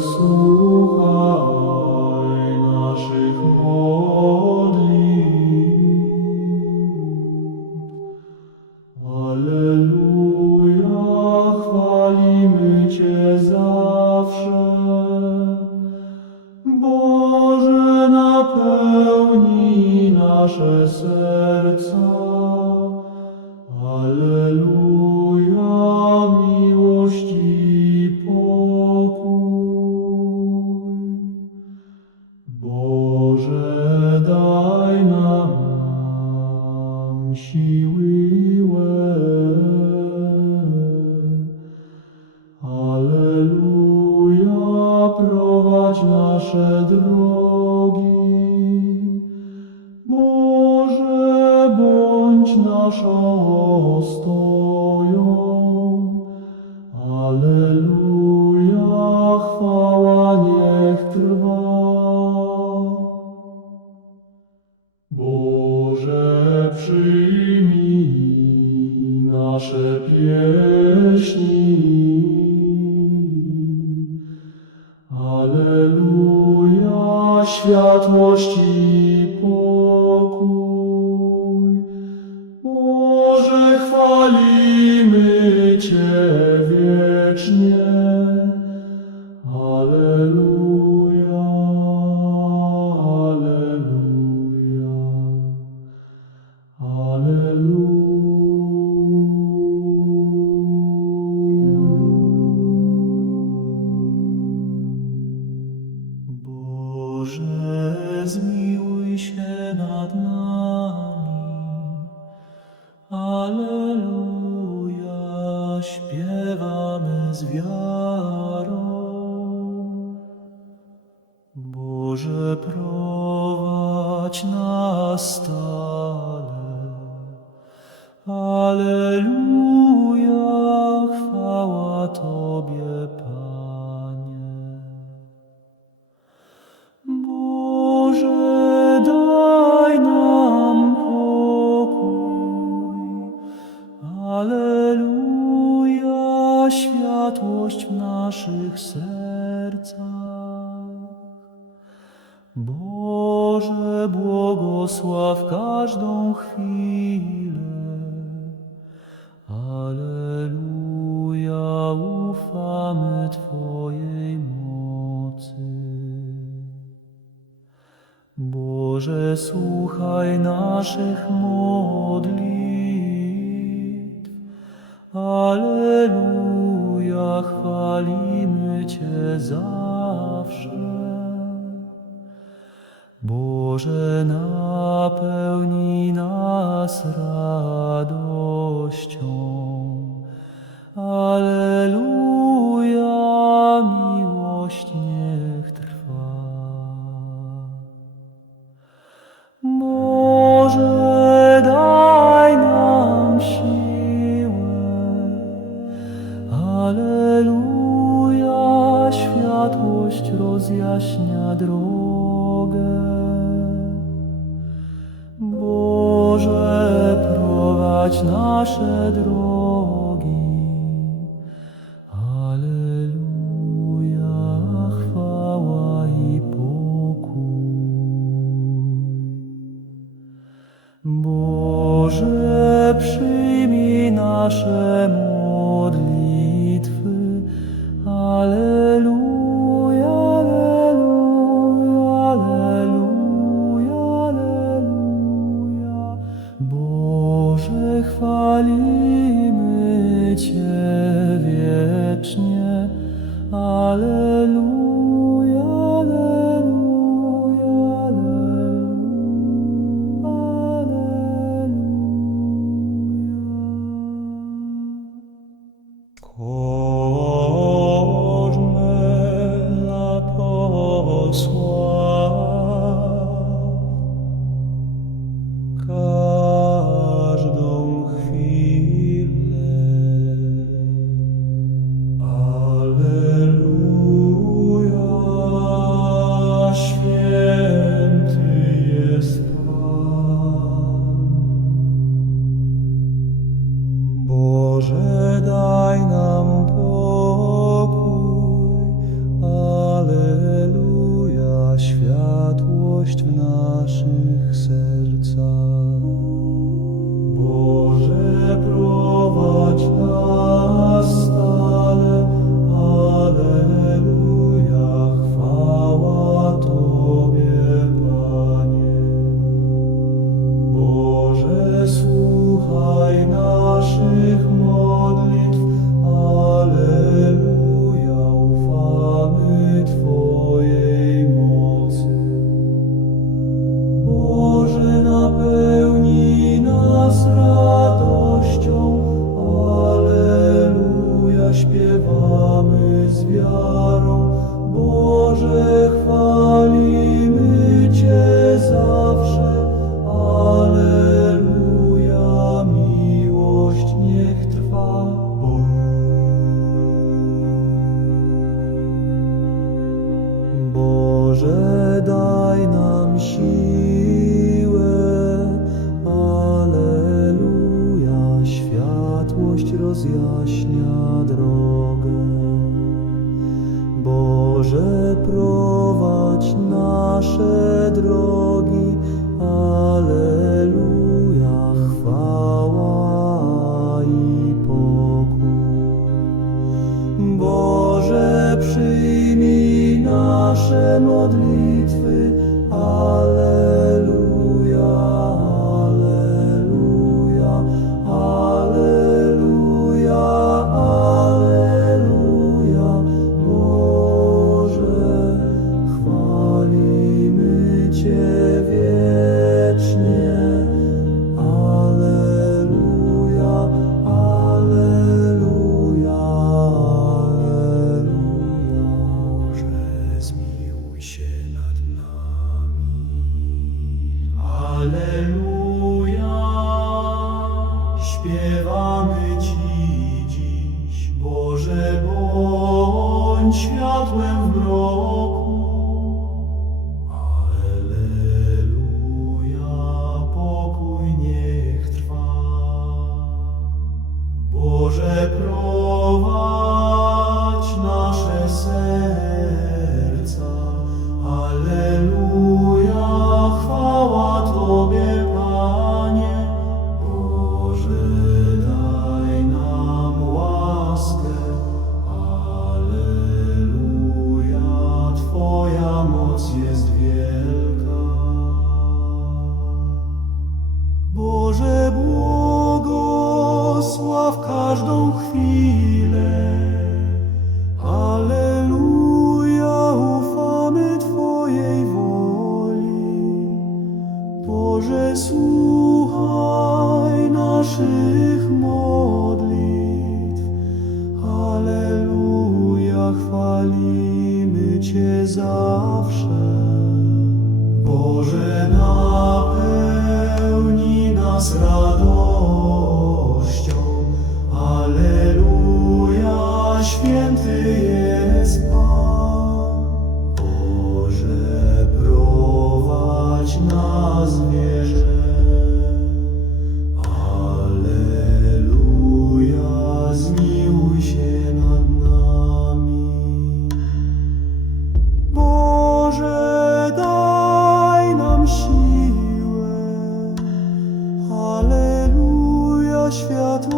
sou нашого Господа. Boże, prowadź nas stale. Aleluja, chwała Tobie, Panie. Aleluja, ufamy Twojej mocy. Boże, słuchaj naszych modlitw. Aleluja, chwalimy Cię zawsze. Boże, napełnij nas radością. наше друг. Oh. Boże, prowadź nasze drogi. Aleluja, chwała i pokój. Boże, przyjmij nasze modlitwy. śpiewamy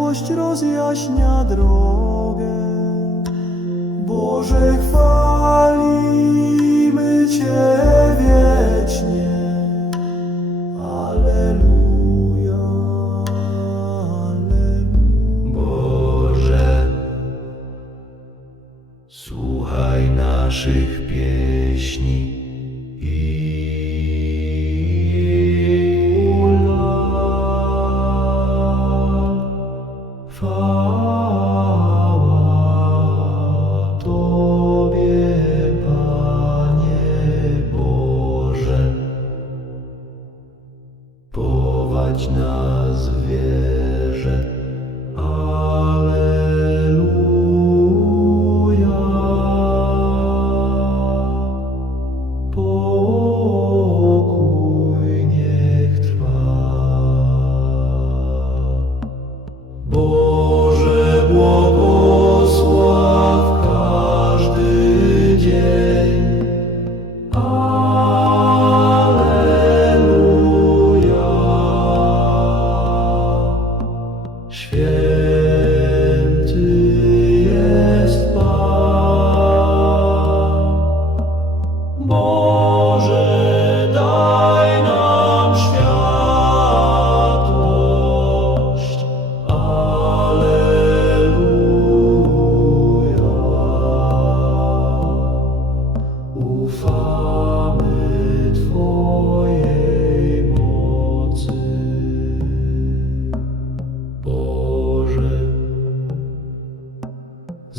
miłość rozjaśnia drogę. Boże, chwalimy Cię. Oh.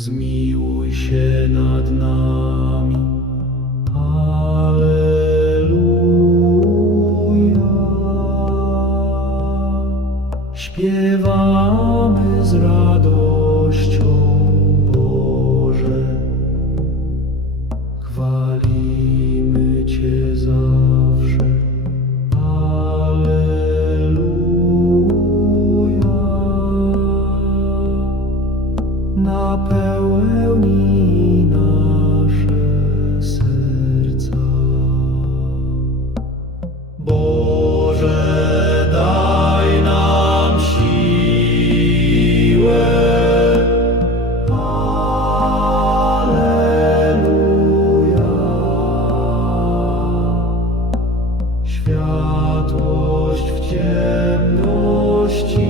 Zmiłuj się nad nami. w ciemności.